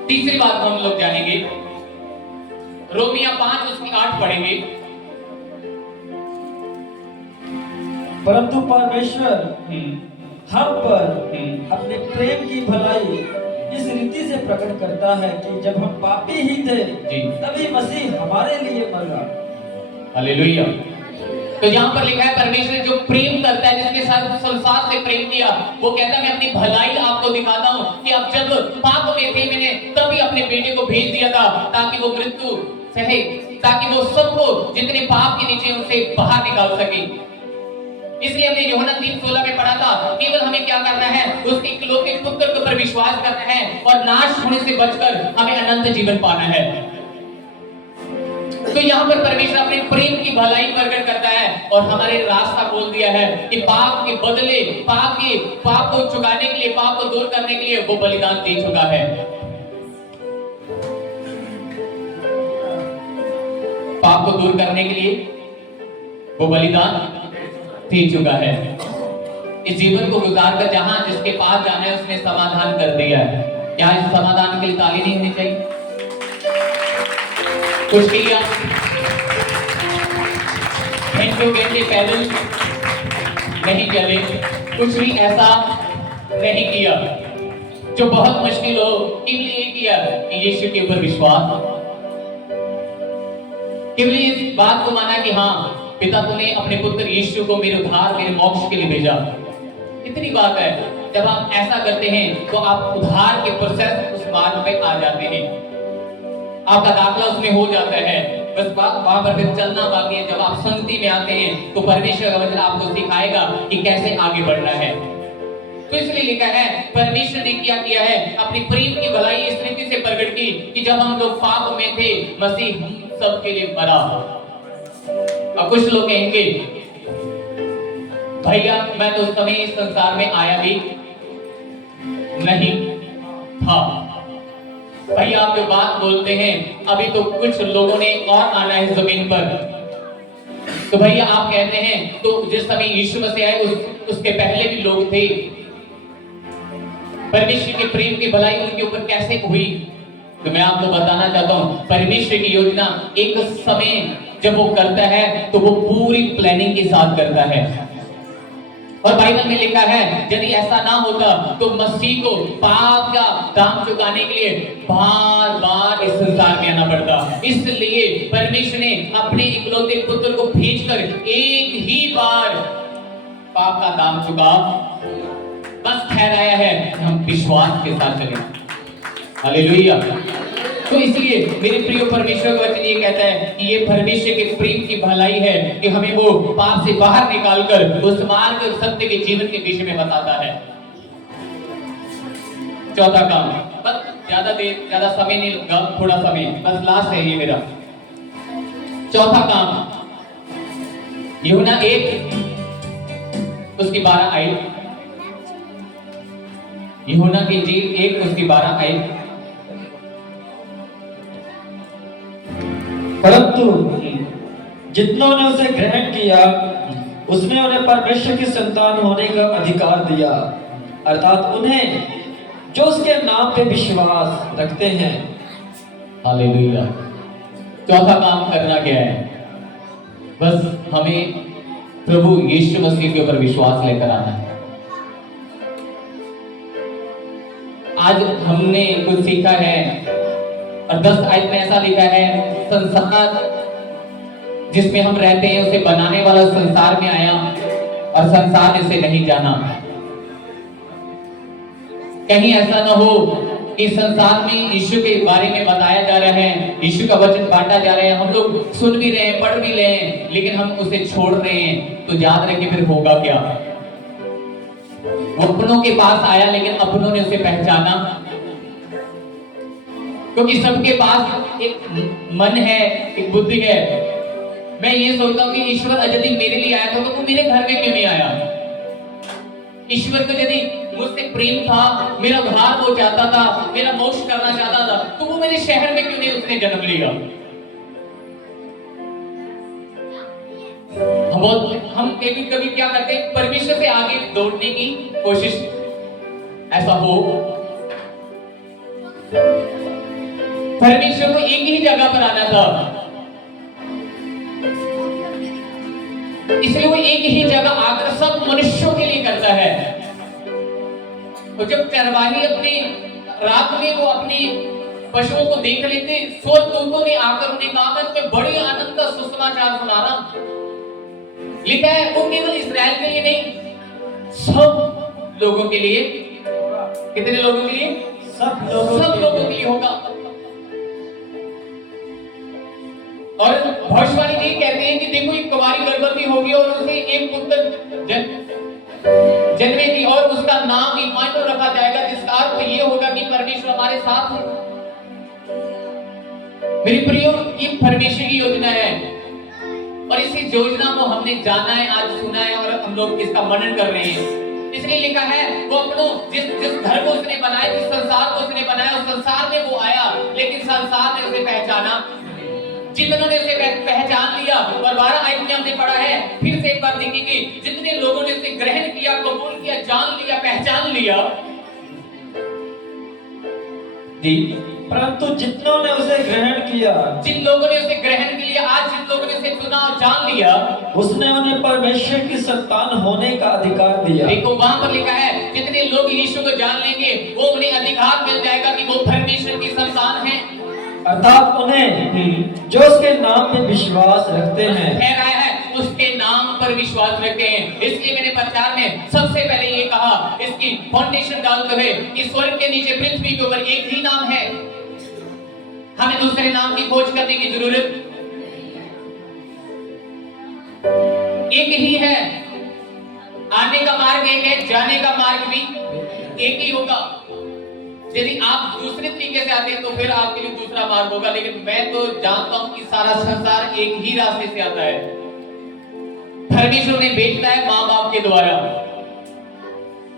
तीसरी बात हम लोग जानेंगे, रोमिया 5:8 पढ़ेंगे। परंतु परमेश्वर हम पर अपने प्रेम की भलाई इस रीति से प्रकट करता है कि जब हम पापी ही थे तभी मसीह हमारे लिए मरा। हालेलुया। तो यहाँ पर लिखा है परमेश्वर जो प्रेम करता है, जिसके साथ संसार से प्रेम किया, वो कहता है मैं अपनी भलाई आपको दिखाता हूँ कि अब जब पाप में थे मैंने तभी अपने बेटे को भेज दिया था ताकि वो मृत्यु सहे, ताकि वो सबको जितने पाप के नीचे उनसे बाहर निकाल सके। इसलिए हमने यूहन्ना 3:16 में पढ़ा था, केवल हमें क्या करना है, उसके इकलौते पुत्र के ऊपर विश्वास करना है और नाश होने से बचकर हमें अनंत जीवन पाना है। तो यहाँ पर परमेश्वर अपने प्रेम की भलाई प्रकट करता है और हमारे रास्ता खोल दिया है कि पाप के बदले, पाप को चुकाने के लिए, पाप को दूर करने के लिए वो बलिदान दे चुका है। पाप को दूर करने के लिए वो बलिदान दे चुका है। इस जीवन को गुजार कर जहां जिसके पास जाना है उसने समाधान कर दिया है। क्या इस समाधान के लिए ताली नहीं होनी चाहिए? कुछ किया घंटे पैदल नहीं चले, कुछ भी ऐसा नहीं किया जो बहुत मुश्किल हो, केवल ये किया कि यीशु के ऊपर विश्वास, केवल इस बात को माना कि हाँ पिता तूने अपने पुत्र यीशु को मेरे उद्धार, मेरे मोक्ष के लिए भेजा। इतनी बात है। जब आप ऐसा करते हैं तो आप उद्धार के प्रोसेस उस मार्ग पे आ जाते हैं, आपका दाखला उसमें हो जाता है। बस वहां पर फिर चलना बाकी है। जब आप संगति में आते हैं तो परमेश्वर का वचन आपको सिखाएगा कि कैसे आगे बढ़ना है। तो इसलिए लिखा है परमेश्वर ने क्या किया है, अपनी प्रेम की भलाई इस रीति से प्रकट की कि जब हम लोग पाप में थे मसीह हम सबके लिए मरा। अब कुछ लोग कहेंगे भैया मैं तो कभी इस संसार में आया भी नहीं था। भैया आप जो बात बोलते हैं अभी तो कुछ लोगों ने और आना है जमीन पर। तो भैया आप कहते हैं तो जिस समय यीशु मसीह आए उसके पहले भी लोग थे। परमेश्वर के प्रेम की भलाई उनके ऊपर कैसे हुई? तो मैं आपको बताना चाहता हूं परमेश्वर की योजना एक समय जब वो करता है तो वो पूरी प्लानिंग के साथ करता है। और बाइबल में लिखा है यदि ऐसा ना होता तो मसीह को पाप का दाम चुकाने के लिए बार बार इस संसार में आना पड़ता। इसलिए परमेश्वर ने अपने इकलौते पुत्र को भेजकर एक ही बार पाप का दाम चुका बस ठहराया है कि हम विश्वास के साथ चलें। हालेलुया। तो इसलिए मेरे प्रिय परमेश्वर का वचन ये कहता है कि ये परमेश्वर के प्रेम की भलाई है कि हमें वो पाप से बाहर निकालकर उस मार्ग और सत्य के जीवन के विषय में बताता है। चौथा काम, बस ज्यादा समय नहीं लगा, थोड़ा समय, बस लास्ट है ये मेरा। चौथा काम यूहन्ना 1 उसकी 12 आयत, यूहन्ना की इंजील 1 उसकी 12 आयत। परंतु जितनों ने उसे ग्रहण किया उसने उन्हें परमेश्वर की संतान होने का अधिकार दिया, अर्थात उन्हें जो उसके नाम पे विश्वास रखते हैं। हालेलुया। चौथा काम करना क्या है? बस हमें प्रभु यीशु मसीह के ऊपर विश्वास लेकर आना है। आज हमने कुछ सीखा है और 10 आयत में ऐसा लिखा है, संसार जिसमें हम रहते हैं उसे बनाने वाला संसार में आया और संसार ने उसे नहीं जाना। कहीं ऐसा ना हो कि संसार में यीशु के बारे में बताया जा रहा है, यीशु का वचन बांटा जा रहा है, हम लोग सुन भी रहे हैं, पढ़ भी रहे हैं, लेकिन हम उसे छोड़ रहे हैं, तो याद रखिए फिर होगा क्या। वो अपनों के पास आया लेकिन अपनों ने उसे पहचाना, क्योंकि सबके पास एक मन है, एक बुद्धि है। मैं ये सोचता हूँ कि ईश्वर यदि मेरे लिए आया था तो वो मेरे घर में क्यों नहीं आया। ईश्वर को यदि मुझसे प्रेम था, मेरा उद्धार वो चाहता था, मेरा मोक्ष करना चाहता था, तो वो मेरे शहर में क्यों नहीं उसने जन्म लिया। हम कभी कभी क्या करते हैं, परमेश्वर से आगे दौड़ने की कोशिश, ऐसा हो परमेश्वर को एक ही जगह पर आना था, इसलिए वो एक ही जगह आकर सब मनुष्यों के लिए करता है। तो जब चरवाही अपने रात में वो अपने पशुओं को देख लेते, स्वर्गदूतों ने आकर उन्हें कहा कि मैं बड़े आनंद का सुसमाचार सुना रहा। लिखा है वो केवल इस्राएल के लिए नहीं, सब लोगों के लिए। कितने लोगों के लिए? सब लोगों के लिए होगा। और भविष्यवाणी ये कहते हैं कि देखो एक कुंवारी गर्भवती होगी और उसे एक पुत्र जन्मेगी और उसका नाम इम्मानुएल रखा जाएगा, जिसका अर्थ ये होगा कि परमेश्वर हमारे साथ है। मेरी प्रियो, ये परमेश्वर की योजना है और इसी योजना को हमने जाना है, आज सुना है और हम लोग इसका मनन कर रहे हैं। इसलिए लिखा है वो अपनों जिस घर को उसने बनाया, जिस संसार को उसने बनाया, उस संसार में वो आया, लेकिन संसार ने उसे पहचाना। जितनों ने उसे पहचान लिया, और 12 आयत में हमने पढ़ा है, फिर से एक बार देखेंगे, जितने लोगों ने उसे ग्रहण किया, कबूल किया, जान लिया, पहचान लिया जी, परंतु जितनों ने उसे ग्रहण किया, जिन लोगों ने उसे ग्रहण किया, आज जिन लोगों ने उसे चुना और जान लिया, उसने उन्हें परमेश्वर की संतान होने का अधिकार दिया। देखो वहां पर लिखा है, जितने लोग यीशु को जान लेंगे वो उन्हें अधिकार मिल जाएगा कि वो परमेश्वर की संतान है। अर्थात उन्हें जो उसके नाम पे विश्वास रखते हैं, ठहराया है उसके नाम पर विश्वास रखते हैं। इसलिए मैंने प्रचार में सबसे पहले ये कहा, इसकी फाउंडेशन डालते हुए कि स्वर्ग के नीचे पृथ्वी के ऊपर एक ही नाम है, हमें दूसरे नाम की खोज करने की जरूरत एक ही है। आने का मार्ग एक है, जाने का मार्ग भी एक ही होगा। यदि आप दूसरे तरीके से आते हैं तो फिर आपके लिए दूसरा मार्ग होगा, लेकिन मैं तो जानता हूं कि सारा संसार एक ही रास्ते से आता है। परमेश्वर ने भेजना है माँ बाप के द्वारा,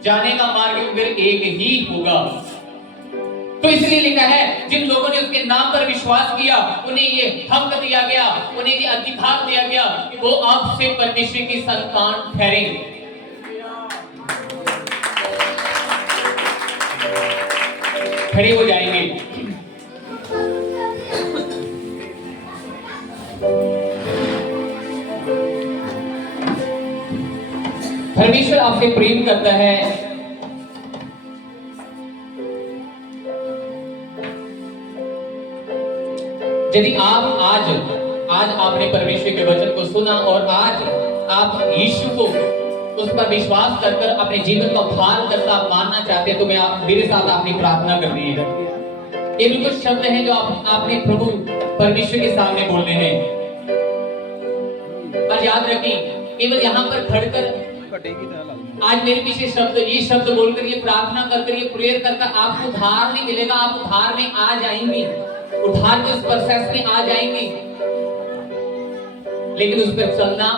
जाने का मार्ग फिर एक ही होगा। तो इसलिए लिखा है, जिन लोगों ने उसके नाम पर विश्वास किया उन्हें ये हक दिया गया, उन्हें ये अधिकार दिया गया कि वो आपसे परमेश्वर की संतान ठहरेंगे। खड़े हो जाएंगे। परमेश्वर आपसे प्रेम करता है। यदि आप आज आपने परमेश्वर के वचन को सुना और आज आप यीशु को उस पर विश्वास कर अपने जीवन का उद्धार करता मानना चाहते हैं, तो मैं मेरे साथ आपने प्रार्थना करनी है। ये भी कुछ शब्द हैं जो आपने प्रभु परमेश्वर के सामने बोलने हैं। और याद रखें, केवल यहाँ पर खड़कर आज मेरे पीछे ये शब्द बोलकर, ये प्रार्थना कर ये प्रेयर कर आपको उद्धार नहीं मिलेगा। आप उद्धार में आ जाएंगे, उद्धार के उस प्रोसेस में आ जाएंगे, लेकिन उस पर चलना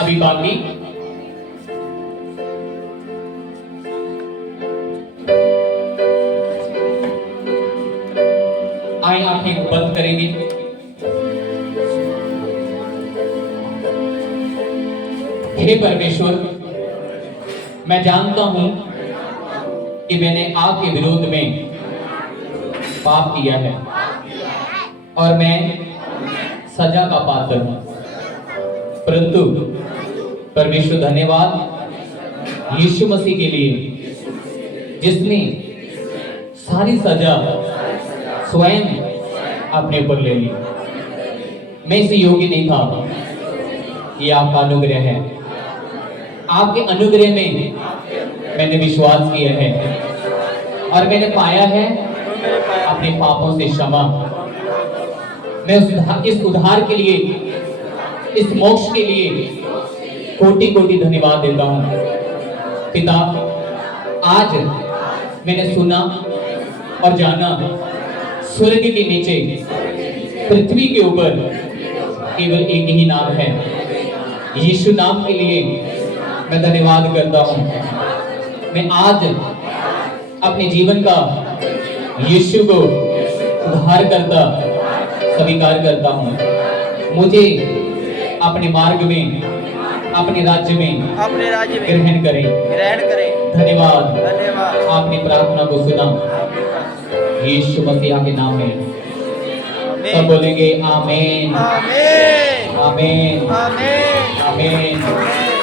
अभी बाकी। आए आंखें बंद करेंगे। हे परमेश्वर, मैं जानता हूं कि मैंने आपके विरोध में पाप किया है और मैं सजा का पात्र हूं, परंतु परमेश्वर धन्यवाद यीशु मसीह के लिए, जिसने सारी सजा स्वयं अपने ऊपर ले ली। मैं इसे योग्य नहीं था, ये आपका अनुग्रह है। आपके अनुग्रह में मैंने विश्वास किया है और मैंने पाया है अपने पापों से क्षमा। मैं इस उद्धार के लिए, इस मोक्ष के लिए कोटि कोटि धन्यवाद देता हूँ। पिता, आज मैंने सुना और जाना स्वर्ग के नीचे, पृथ्वी के ऊपर केवल एक ही नाम है। यीशु नाम के लिए मैं धन्यवाद करता हूँ। मैं आज अपने जीवन का यीशु को उद्धार करता स्वीकार करता हूँ। मुझे अपने मार्ग में, अपने राज्य में ग्रहण करें। धन्यवाद, आपने प्रार्थना को सुना। यीशु मसीह के नाम में सब बोलेंगे आमीन, आमीन, आमीन, आमीन।